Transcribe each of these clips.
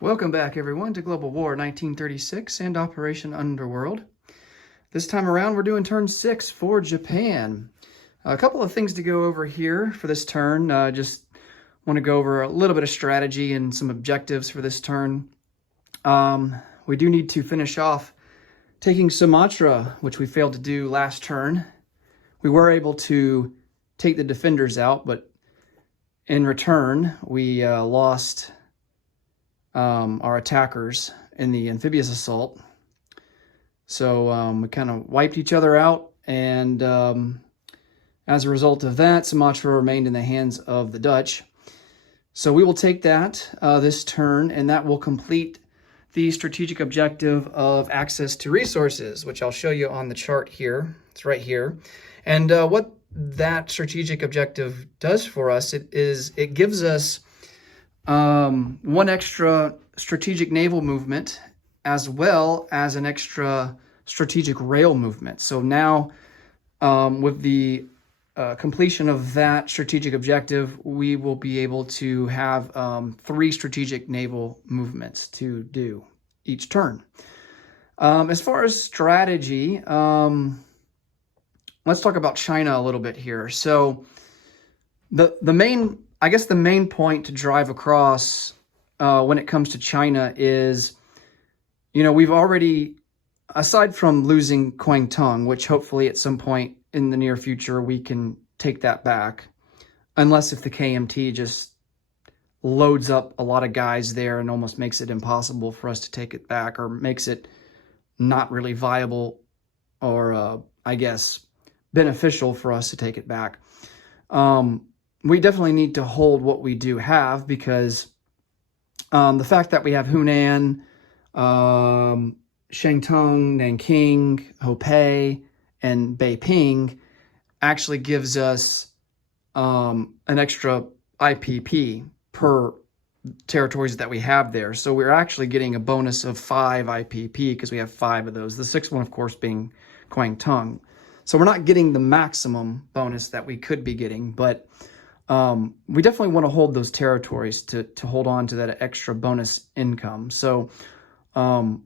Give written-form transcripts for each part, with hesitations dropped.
Welcome back, everyone, to Global War 1936 and Operation Underworld. This time around, we're doing turn 6 for Japan. A couple of things to go over here for this turn. Just want to go over a little bit of strategy and some objectives for this turn. We do need to finish off taking Sumatra, which we failed to do last turn. We were able to take the defenders out, but in return, we lost our attackers in the amphibious assault. So we kind of wiped each other out, and as a result of that, Sumatra remained in the hands of the Dutch. So we will take that this turn, and that will complete the strategic objective of access to resources, which I'll show you on the chart here. It's right here. And what that strategic objective does for us, it gives us one extra strategic naval movement as well as an extra strategic rail movement. So now with the completion of that strategic objective, we will be able to have 3 strategic naval movements to do each turn. As far as strategy, let's talk about China a little bit here. So the main point to drive across when it comes to China is, we've already, aside from losing Kwangtung, which hopefully at some point in the near future we can take that back, unless if the KMT just loads up a lot of guys there and almost makes it impossible for us to take it back, or makes it not really viable or, beneficial for us to take it back. We definitely need to hold what we do have, because the fact that we have Hunan, Shantung, Nanking, Hopei, and Beiping actually gives us an extra IPP per territories that we have there. So we're actually getting a bonus of 5 IPP because we have 5 of those. The 6th one, of course, being Kwangtung. So we're not getting the maximum bonus that we could be getting, but we definitely want to hold those territories to hold on to that extra bonus income. So, but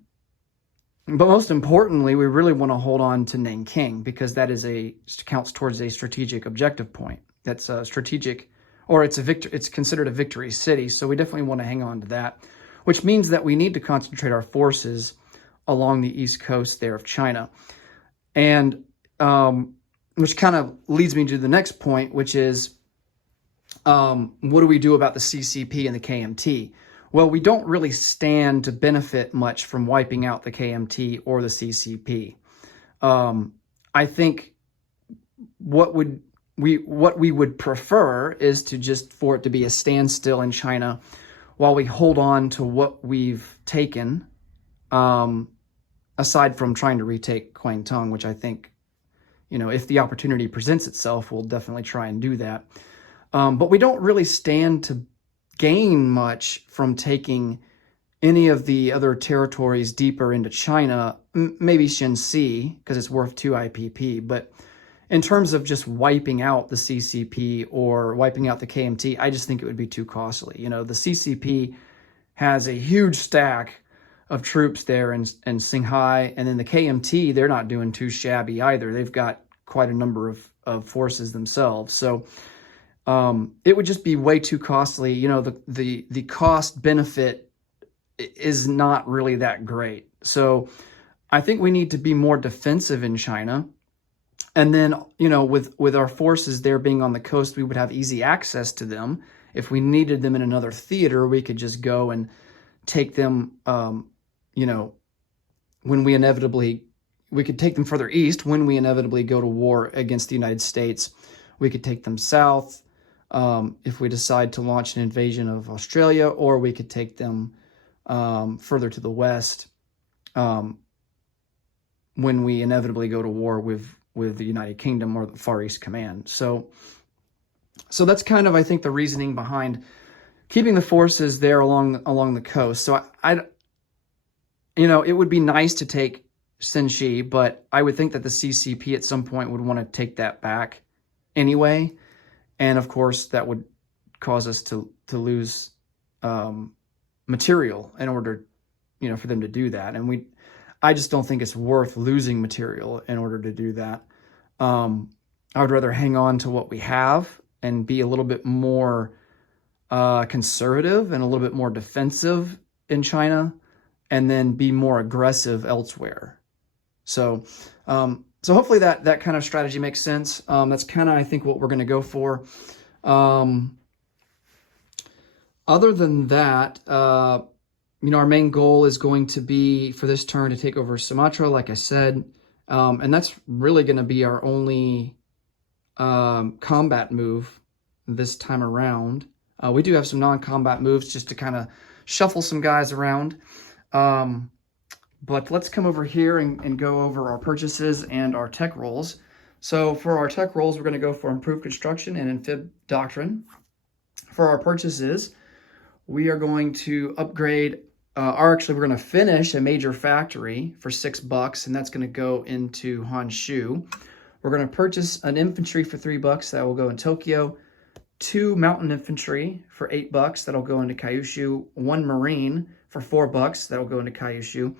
most importantly, we really want to hold on to Nanking, because that counts towards a strategic objective point. That's a strategic, or it's considered a victory city. So we definitely want to hang on to that, which means that we need to concentrate our forces along the east coast there of China. And which kind of leads me to the next point, which is, what do we do about the CCP and the KMT? Well, we don't really stand to benefit much from wiping out the KMT or the CCP. I think what we would prefer is for it to be a standstill in China while we hold on to what we've taken, aside from trying to retake Kwangtung, which I think, if the opportunity presents itself, we'll definitely try and do that. But we don't really stand to gain much from taking any of the other territories deeper into China, maybe Shenxi, because it's worth 2 IPP. But in terms of just wiping out the CCP or wiping out the KMT, I just think it would be too costly. The CCP has a huge stack of troops there in Shanghai, and then the KMT, they're not doing too shabby either. They've got quite a number of forces themselves. So it would just be way too costly. The cost benefit is not really that great. So I think we need to be more defensive in China. And then, with our forces there being on the coast, we would have easy access to them. If we needed them in another theater, we could just go and take them, we could take them further east when we inevitably go to war against the United States. We could take them south if we decide to launch an invasion of Australia, or we could take them further to the west when we inevitably go to war with the United Kingdom or the Far East Command. So that's kind of, I think, the reasoning behind keeping the forces there along the coast. So it would be nice to take Shenxi, but I would think that the CCP at some point would want to take that back anyway. And of course, that would cause us to lose material in order, for them to do that. And I just don't think it's worth losing material in order to do that. I would rather hang on to what we have and be a little bit more conservative and a little bit more defensive in China, and then be more aggressive elsewhere. So, so hopefully that kind of strategy makes sense. That's kind of, I think, what we're going to go for. Other than that, our main goal is going to be for this turn to take over Sumatra, like I said, and that's really going to be our only combat move this time around. We do have some non-combat moves just to kind of shuffle some guys around. But let's come over here and go over our purchases and our tech rolls. So for our tech rolls, we're going to go for improved construction and amphib doctrine. For our purchases, we are going to upgrade, we're going to finish a major factory for $6, and that's going to go into Honshu. We're going to purchase an infantry for $3 that will go in Tokyo, 2 mountain infantry for $8 that'll go into Kyushu, 1 marine for $4 that'll go into Kyushu,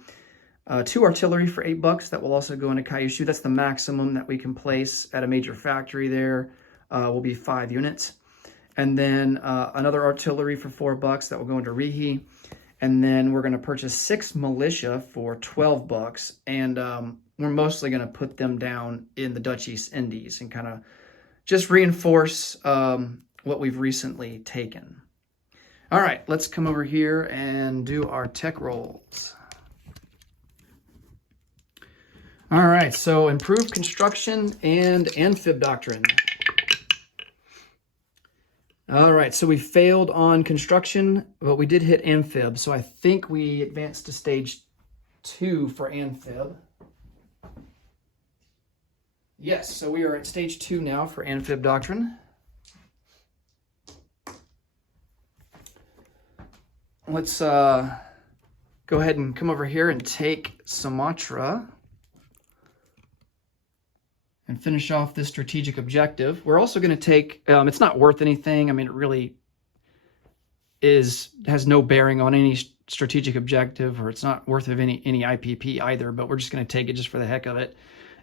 2 artillery for $8 that will also go into Kyushu. That's the maximum that we can place at a major factory there. Will be 5 units. And then another artillery for $4 that will go into Rihi. And then we're going to purchase 6 militia for $12. And we're mostly going to put them down in the Dutch East Indies and kind of just reinforce what we've recently taken. All right, let's come over here and do our tech rolls. All right, so improved construction and amphib doctrine. All right, so we failed on construction, but we did hit amphib. So I think we advanced to stage 2 for amphib. Yes, so we are at stage 2 now for amphib doctrine. Let's go ahead and come over here and take Sumatra and finish off this strategic objective. We're also going to take, it's not worth anything. I mean, it really has no bearing on any strategic objective, or it's not worth of any IPP either, but we're just going to take it just for the heck of it.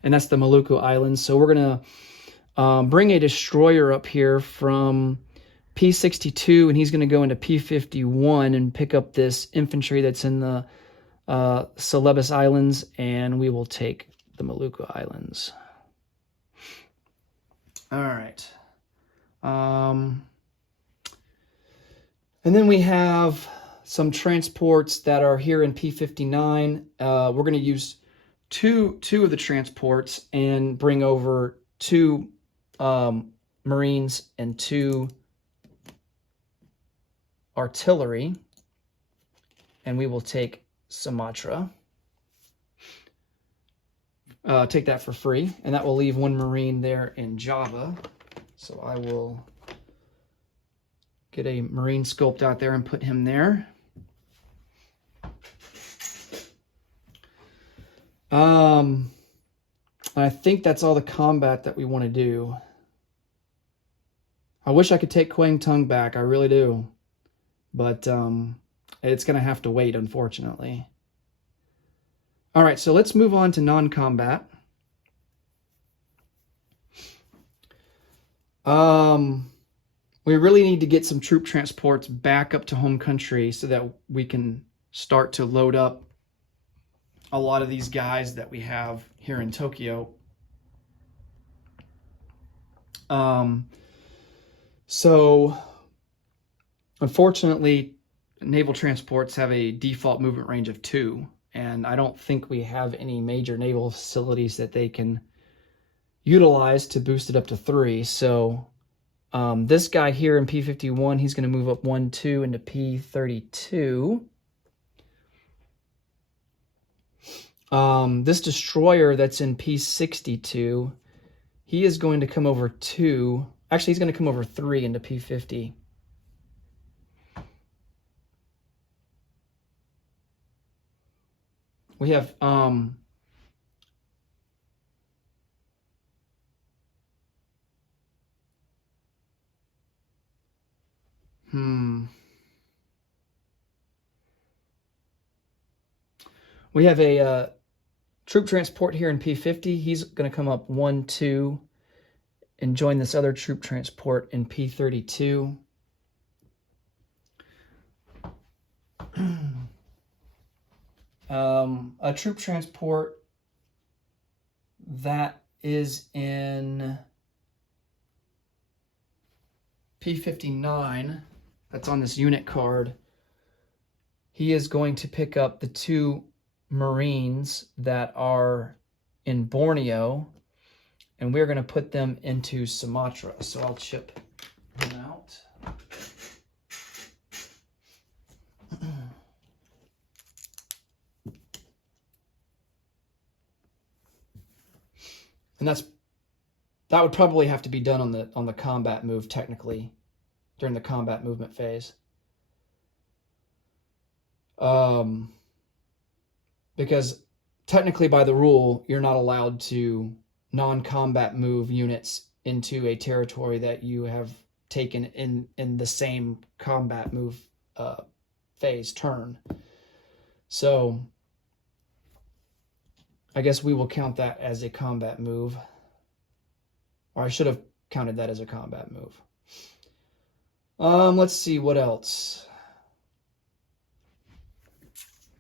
And that's the Maluku Islands. So we're going to bring a destroyer up here from P62, and he's going to go into P51 and pick up this infantry that's in the Celebes Islands, and we will take the Maluku Islands. All right. And then we have some transports that are here in P59. We're going to use two of the transports and bring over 2 Marines and 2 artillery, and we will take Sumatra. Take that for free, and that will leave 1 Marine there in Java. So I will get a Marine scoped out there and put him there. I think that's all the combat that we want to do. I wish I could take Kwangtung back, I really do. But it's going to have to wait, unfortunately. All right, so let's move on to non-combat. We really need to get some troop transports back up to home country so that we can start to load up a lot of these guys that we have here in Tokyo. So unfortunately, naval transports have a default movement range of 2. And I don't think we have any major naval facilities that they can utilize to boost it up to 3. So this guy here in P51, he's going to move up 1, 2 into P32. This destroyer that's in P62, he is going to come over 2. Actually, he's going to come over 3 into P50. We have We have a troop transport here in P50. He's going to come up 1, 2, and join this other troop transport in P32. A troop transport that is in P59, that's on this unit card, he is going to pick up the 2 Marines that are in Borneo, and we're going to put them into Sumatra. So I'll chip them out. And that would probably have to be done on the combat move, technically, during the combat movement phase. Because technically by the rule, you're not allowed to non-combat move units into a territory that you have taken in the same combat move phase turn. So I guess we will count that as a combat move. Or I should have counted that as a combat move. Let's see what else.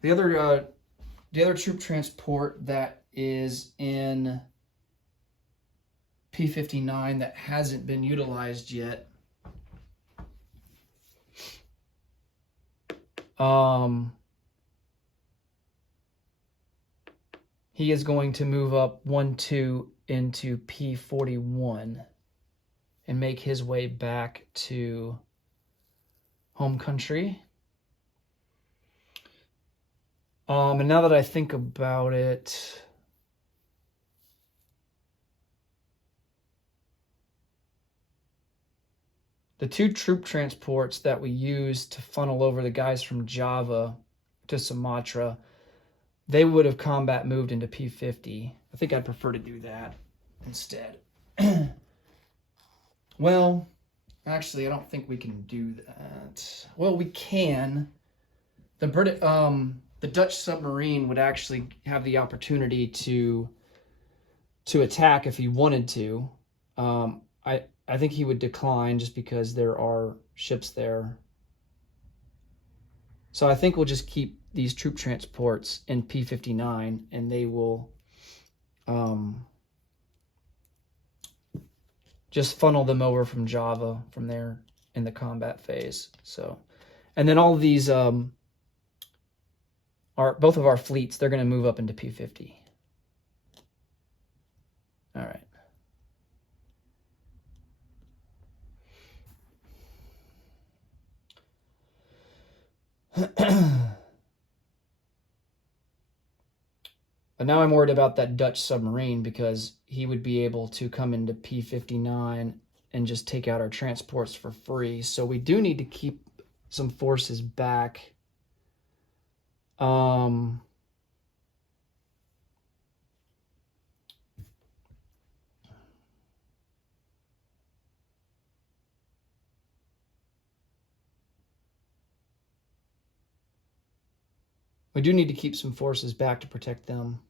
The other troop transport that is in P59 that hasn't been utilized yet. He is going to move up 1, 2 into P41 and make his way back to home country. And now that I think about it, the 2 troop transports that we used to funnel over the guys from Java to Sumatra, they would have combat moved into P50. I think I'd prefer to do that instead. Well, actually, I don't think we can do that. Well, we can. The Dutch submarine would actually have the opportunity to attack if he wanted to. I think he would decline just because there are ships there. So I think we'll just keep these troop transports in P59, and they will just funnel them over from Java from there in the combat phase. So, and then all of these both of our fleets, they're going to move up into P50. All right. But now I'm worried about that Dutch submarine because he would be able to come into P59 and just take out our transports for free. So we do need to keep some forces back. We do need to keep some forces back to protect them.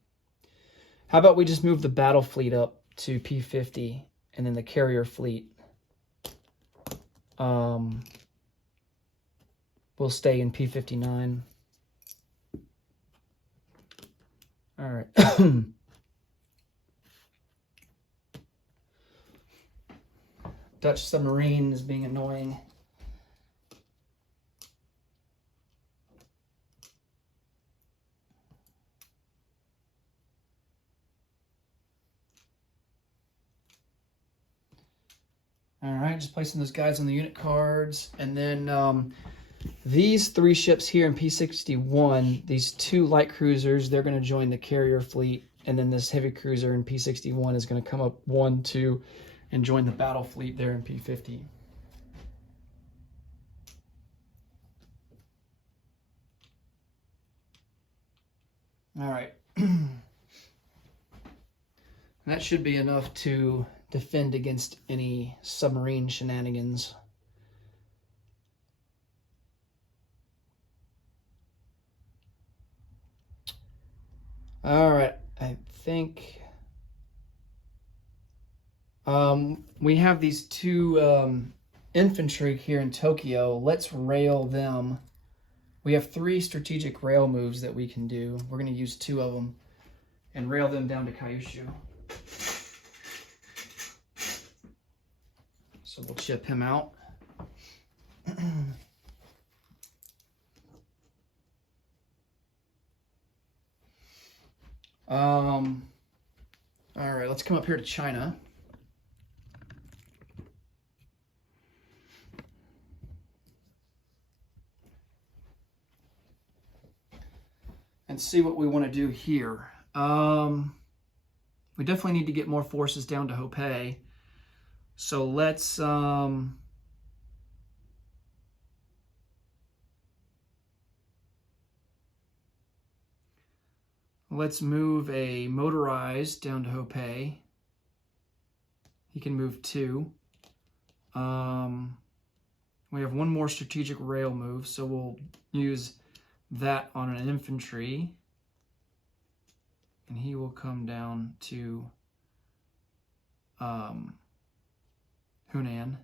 How about we just move the battle fleet up to P50 and then the carrier fleet will stay in P59. All right. Dutch submarine is being annoying. All right, just placing those guys on the unit cards. And then these 3 ships here in P61, these 2 light cruisers, they're going to join the carrier fleet. And then this heavy cruiser in P61 is going to come up 1, 2, and join the battle fleet there in P50. All right. And that should be enough to defend against any submarine shenanigans. All right, I think we have these two infantry here in Tokyo. Let's rail them. We have 3 strategic rail moves that we can do. We're going to use 2 of them and rail them down to Kyushu. So we'll chip him out. All right, let's come up here to China. And see what we want to do here. We definitely need to get more forces down to Hopei. So let's move a motorized down to Hopei. He can move 2. We have 1 more strategic rail move, so we'll use that on an infantry. And he will come down to Hunan.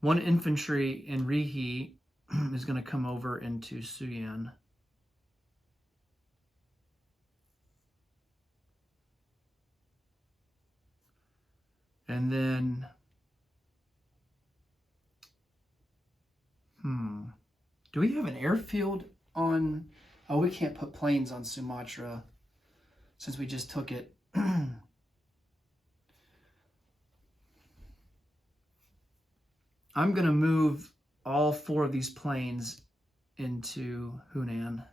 One infantry in Rihi is going to come over into Suyan. And then, do we have an airfield on? Oh, we can't put planes on Sumatra since we just took it. I'm going to move all 4 of these planes into Hunan.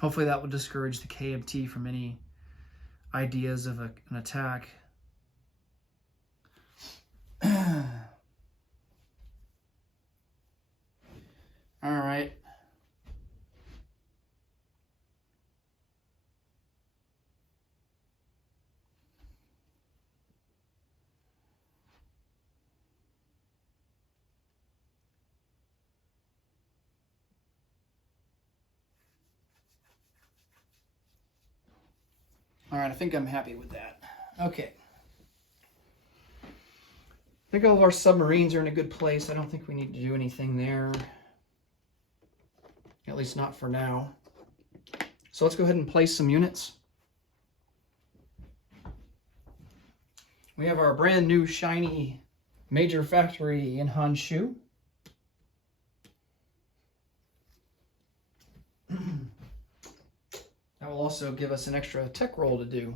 Hopefully that will discourage the KMT from any ideas of an attack. All right. All right, I think I'm happy with that. Okay. I think all of our submarines are in a good place. I don't think we need to do anything there. At least not for now. So let's go ahead and place some units. We have our brand new shiny major factory in Honshu. That will also give us an extra tech roll to do.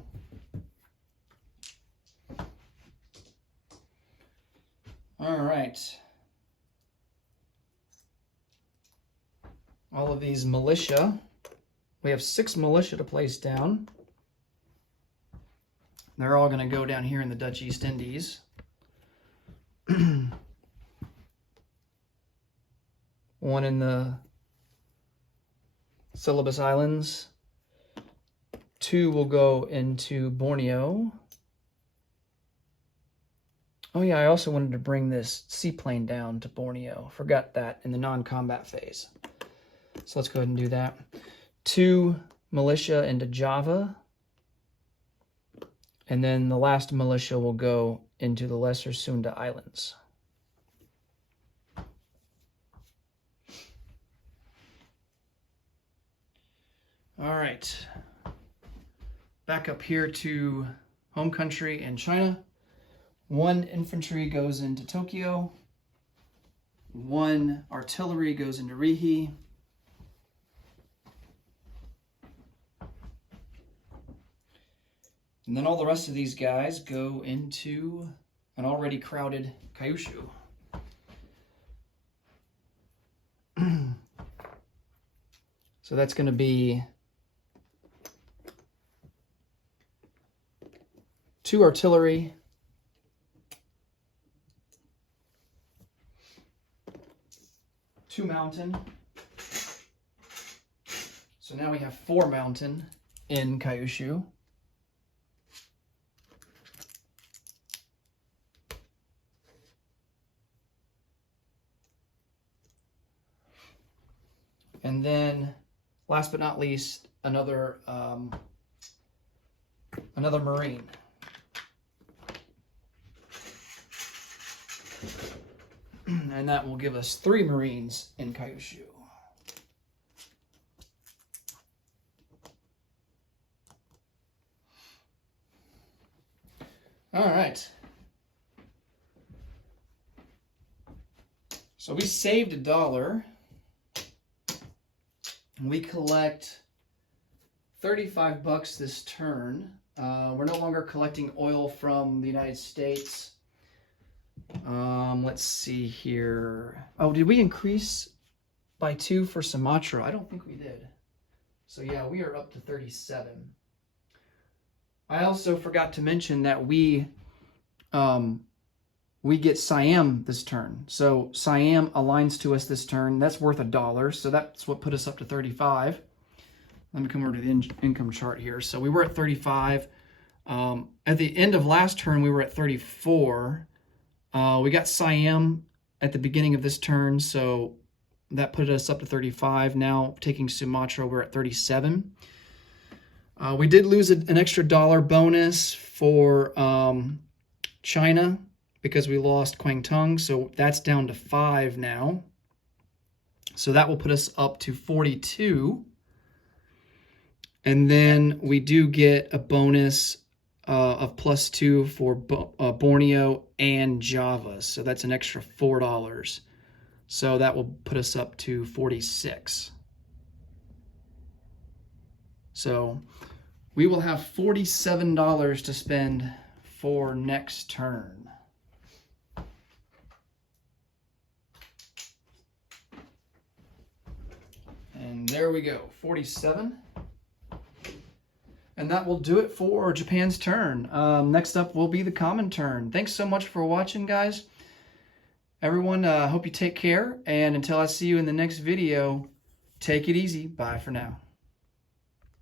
All right. All of these militia. We have 6 militia to place down. They're all going to go down here in the Dutch East Indies. 1 in the Celebes Islands. 2 will go into Borneo. Oh yeah, I also wanted to bring this seaplane down to Borneo. Forgot that in the non-combat phase. So let's go ahead and do that. 2 militia into Java. And then the last militia will go into the Lesser Sunda Islands. All right. Back up here to home country in China. 1 infantry goes into Tokyo. 1 artillery goes into Rihi. And then all the rest of these guys go into an already crowded Kyushu. So that's going to be 2 artillery, 2 mountain. So now we have 4 mountain in Kyushu. And then, last but not least, another Marine. And that will give us 3 Marines in Kyushu. All right. So we saved $1. We collect 35 bucks this turn. We're no longer collecting oil from the United States. Let's see here. Oh, did we increase by 2 for Sumatra? I don't think we did. So yeah, we are up to 37. I also forgot to mention that we get Siam this turn. So Siam aligns to us this turn. That's worth $1. So that's what put us up to 35. Let me come over to the income chart here. So we were at 35. At the end of last turn, we were at 34. We got Siam at the beginning of this turn, so that put us up to 35. Now, taking Sumatra, we're at 37. We did lose an extra $1 bonus for China because we lost Kwangtung, so that's down to 5 now. So that will put us up to 42. And then we do get a bonus of +2 for Borneo and Java. So that's an extra $4. So that will put us up to 46. So we will have $47 to spend for next turn. And there we go, 47. And that will do it for Japan's turn. Next up will be the common turn. Thanks so much for watching, guys. Everyone, hope you take care. And until I see you in the next video, take it easy. Bye for now.